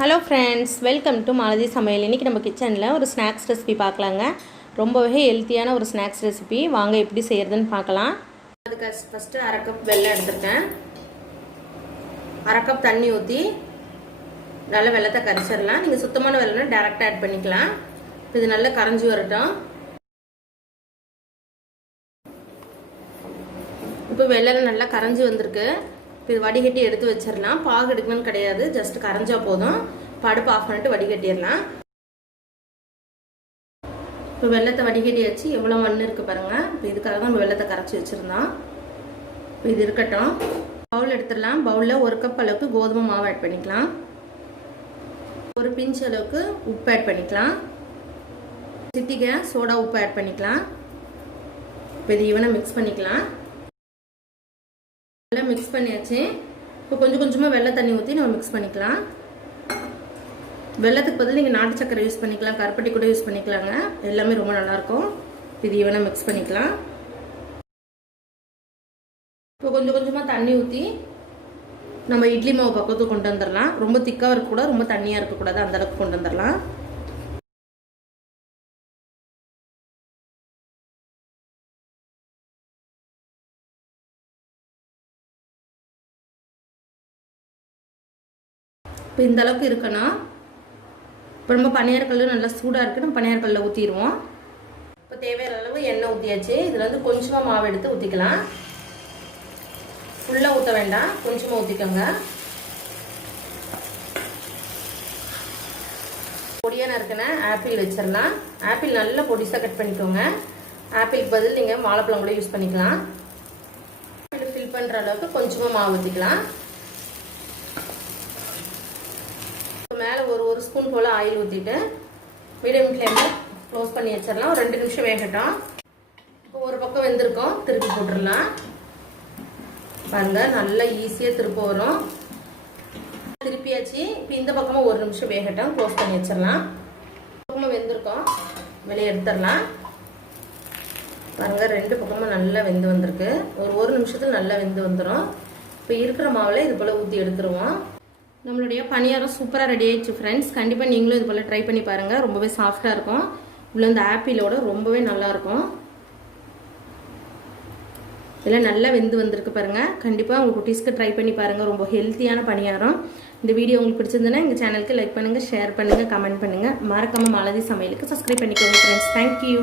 Hello friends, welcome to Malathi சமையல். இன்றைக்கி நம்ம கிச்சனில் ஒரு ஸ்நாக்ஸ் ரெசிபி பார்க்கலாங்க. ரொம்பவே ஹெல்த்தியான ஒரு ஸ்நாக்ஸ் ரெசிபி. வாங்க எப்படி செய்கிறதுன்னு பார்க்கலாம். அதுக்கு ஃபஸ்ட்டு அரை கப் வெல்லம் எடுத்துருக்கேன். அரை கப் தண்ணி ஊற்றி நல்லா வெல்லத்தை கரைச்சிடலாம். நீங்கள் சுத்தமான வெல்லம் டேரெக்டாக ஆட் பண்ணிக்கலாம். இது நல்லா கரைஞ்சி வரட்டும். இப்போ வெல்லம் நல்லா கரைஞ்சி வந்திருக்கு. இப்போ இது வடிகட்டி எடுத்து வச்சிடலாம். பாகு எடுக்கணும்னு கிடையாது, ஜஸ்ட் கரைஞ்சா போதும். அடுப்பு ஆஃப் பண்ணிட்டு வடிகட்டிடலாம். இப்போ வெல்லத்தை வடிகட்டி வச்சு எவ்வளோ மண் இருக்குது பாருங்கள். இப்போ இதுக்காக தான் நம்ம வெல்லத்தை கரைச்சி வச்சுருந்தோம். இப்போ இது இருக்கட்டும். பவுல் எடுத்துடலாம். பவுலில் ஒரு கப் அளவுக்கு கோதுமை மாவு ஆட் பண்ணிக்கலாம். ஒரு பிஞ்ச் அளவுக்கு உப்பு ஆட் பண்ணிக்கலாம். சிட்டிகை சோடா உப்பு ஆட் பண்ணிக்கலாம். இப்போ இது ஈவனாக மிக்ஸ் பண்ணிக்கலாம். நல்லா மிக்ஸ் பண்ணியாச்சு. இப்போ கொஞ்சம் கொஞ்சமாக வெள்ளை தண்ணி ஊற்றி நம்ம மிக்ஸ் பண்ணிக்கலாம். வெள்ளத்துக்கு பதில் நீங்கள் நாட்டு சக்கரை யூஸ் பண்ணிக்கலாம், கருப்பட்டி கூட யூஸ் பண்ணிக்கலாங்க. எல்லாமே ரொம்ப நல்லாயிருக்கும். இது ஈவனாக மிக்ஸ் பண்ணிக்கலாம். இப்போ கொஞ்சம் கொஞ்சமாக தண்ணி ஊற்றி நம்ம இட்லி மாவு பக்கத்துக்கு கொண்டு வந்துடலாம். ரொம்ப திக்காக இருக்கக்கூடாது, ரொம்ப தண்ணியாக இருக்கக்கூடாது, அந்தளவுக்கு கொண்டு வந்துடலாம். இப்போ இந்த அளவுக்கு இருக்கணும். இப்போ நம்ம பனியாரக்கல் நல்லா சூடாக இருக்குது. நம்ம பனியாரக்கல்லில் ஊற்றிடுவோம். இப்போ தேவையான அளவு எண்ணெய் ஊற்றியாச்சு. இதில் வந்து கொஞ்சமாக மாவு எடுத்து ஊற்றிக்கலாம். ஃபுல்லாக ஊற்ற வேண்டாம், கொஞ்சமாக ஊற்றிக்கோங்க. பொடியாக நறுக்கின ஆப்பிள் வச்சிடலாம். ஆப்பிள் நல்லா பொடிசாக கட் பண்ணிக்கோங்க. ஆப்பிளுக்கு பதில் நீங்கள் வாழைப்பழம் கூட யூஸ் பண்ணிக்கலாம். ஆப்பிள் ஃபில் பண்ணுற அளவுக்கு கொஞ்சமாக மாவு ஊற்றிக்கலாம். மேலே ஒரு ஸ்பூன் போல் ஆயில் ஊற்றிட்டு மீடியம் ஃப்ளேமில் க்ளோஸ் பண்ணி வச்சிடலாம். ஒரு 2 நிமிஷம் வேகட்டும். இப்போ ஒரு பக்கம் வெந்திருக்கோம், திருப்பி போட்டுடலாம். பாருங்க, நல்லா ஈஸியாக திருப்ப வரும். திருப்பியாச்சு. இப்போ இந்த பக்கமாக 1 நிமிஷம் வேகட்டும், க்ளோஸ் பண்ணி வச்சிடலாம். பக்கமாக வெந்திருக்கோம், வெளியே எடுத்துடலாம். பாருங்க, 2 பக்கமும் நல்லா வெந்து வந்திருக்கு. ஒரு நிமிஷத்தில் நல்லா வெந்து வந்துடும். இப்போ இருக்கிற மாவில் இது போல் ஊற்றி எடுத்துருவோம். நம்மளுடைய பணியாரம் சூப்பராக ரெடி ஆயிடுச்சு ஃப்ரெண்ட்ஸ். கண்டிப்பாக நீங்களும் இது போல் ட்ரை பண்ணி பாருங்கள். ரொம்பவே சாஃப்டாக இருக்கும். இவ்வளோ இந்த ஆப்பிளோட ரொம்பவே நல்லாயிருக்கும். இதெல்லாம் நல்லா வெந்து வந்திருக்கு பாருங்கள். கண்டிப்பாக உங்கள் குட்டீஸ்க்கு ட்ரை பண்ணி பாருங்கள். ரொம்ப ஹெல்த்தியான பணியாரம். இந்த வீடியோ உங்களுக்கு பிடிச்சிருந்ததுன்னா எங்கள் சேனலுக்கு லைக் பண்ணுங்கள், ஷேர் பண்ணுங்கள், கமெண்ட் பண்ணுங்கள். மறக்காமல் மாலதி சமையலுக்கு சப்ஸ்கிரைப் பண்ணிக்கோங்க ஃப்ரெண்ட்ஸ். தேங்க்யூ.